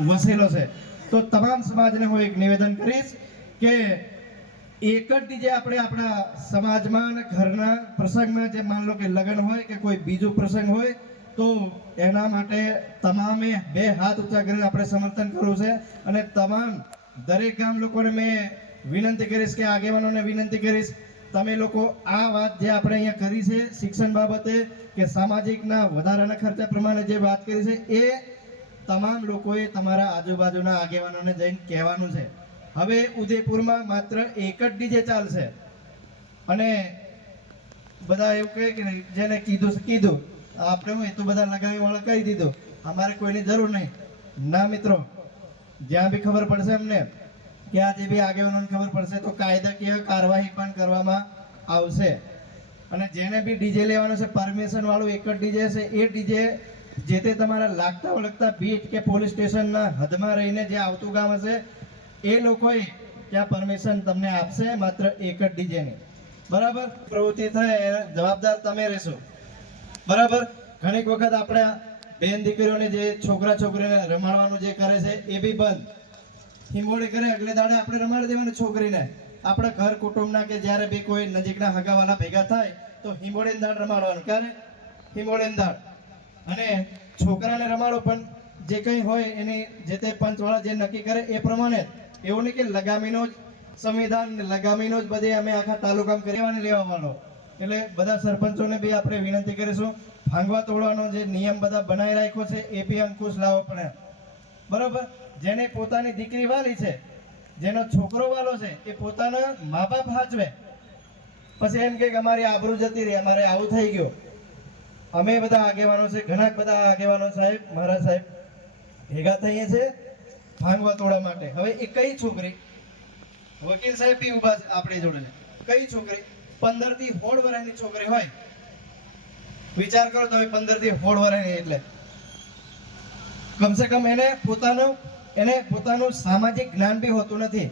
વસેલો છે। તો તમામ સમાજને હું એક નિવેદન કરીશ કે એક જ ડીજે આપણે આપણા સમાજમાં અને ઘરના પ્રસંગમાં જે માન લો કે લગ્ન હોય કે કોઈ બીજો પ્રસંગ હોય તો એના માટે તમામે બે હાથ ઊંચા કરીને આપણે સમર્થન કરવું છે। અને તમામ દરેક ગામ લોકોને મેં વિનંતી કરીશ કે આગેવાનોને વિનંતી કરીશ તમે લોકો આ વાત જે આપણે અહીંયા કરી છે શિક્ષણ બાબતે કે સામાજિકના વધારાના ખર્ચા પ્રમાણે જે વાત કરી છે એ તમામ લોકોએ તમારા આજુબાજુના આગેવાનોને જઈને કહેવાનું છે। હવે ઉદયપુરમાં માત્ર એક જ ડીજે ચાલશે અને બધા એવું કહે કે જેને કીધું આપણે હું એ તો બધા લગાવી વાળા કહી દીધું અમારે કોઈની જરૂર નહીં ના મિત્રો જ્યાં બી ખબર પડશે અમને કે આ જે બી આગેવાનોને ખબર પડશે તો કાયદાકીય કાર્યવાહી પણ કરવામાં આવશે। અને જેને બી ડીજે લેવાનું છે પરમિશન વાળું એક જ ડીજે છે એ ડીજે જે તે તમારા લાગતા વળગતા બીટ કે પોલીસ સ્ટેશનના હદમાં રહીને જે આવતું ગામ હશે એ લોકોએ ત્યાં પરમિશન તમને આપશે માત્ર એક જ ડીજેની બરાબર। પ્રવૃત્તિ થાય જવાબદાર તમે રહેશો બરાબર। ઘણીક વખત આપણે બેન દીકરીઓને જે છોકરા છોકરીને રમાડવાનું જે કરે છે એ બી બંધ હિંગોળી કરે અગલે દાડે આપણે રમાડી દેવાની છોકરીને આપણા ઘર કુટુંબના કે જ્યારે બી કોઈ નજીકના હગાવાલા ભેગા થાય તો હિંગોળીની દાળ રમાડવાનું ક્યારે હિંગોળીની દાળ અને છોકરાને રમાડો પણ જે કંઈ હોય એની જે તે પંચવાળા જે નક્કી કરે એ પ્રમાણે એવું નહીં કે લગામીનો જ સંવિધાન લગામીનો જ બધે અમે આખા તાલુકામાં કરવાની લેવાનો। એટલે બધા સરપંચોને બી આપણે વિનંતી કરીશું ભાંગવા તોડવાનો જે નિયમ બધા બનાવી રાખ્યો છે એ બી અંકુશ લાવવો પડે બરાબર। જેને પોતાની દીકરી વાલી છે જેનો છોકરો વાલો છે એ પોતાના મા બાપ હાચવે પછી એમ કે અમારી આબરૂ જતી રહી અમારે આવું થઈ ગયું। અમે બધા આગેવાનો છે ઘણા બધા આગેવાનો સાહેબ મારા સાહેબ ભેગા થઈએ છે ભાંગવા તોડવા માટે। હવે એ કઈ છોકરી વકીલ સાહેબ બી ઉભા આપણી જોડે કઈ છોકરી 15 થી 16 વર્ષની છોકરી હોય વિચાર કરો તમે 15 થી 16 વર્ષની એટલે કમસે કમ એને પોતાનું સામાજિક જ્ઞાન બી હોતું નથી।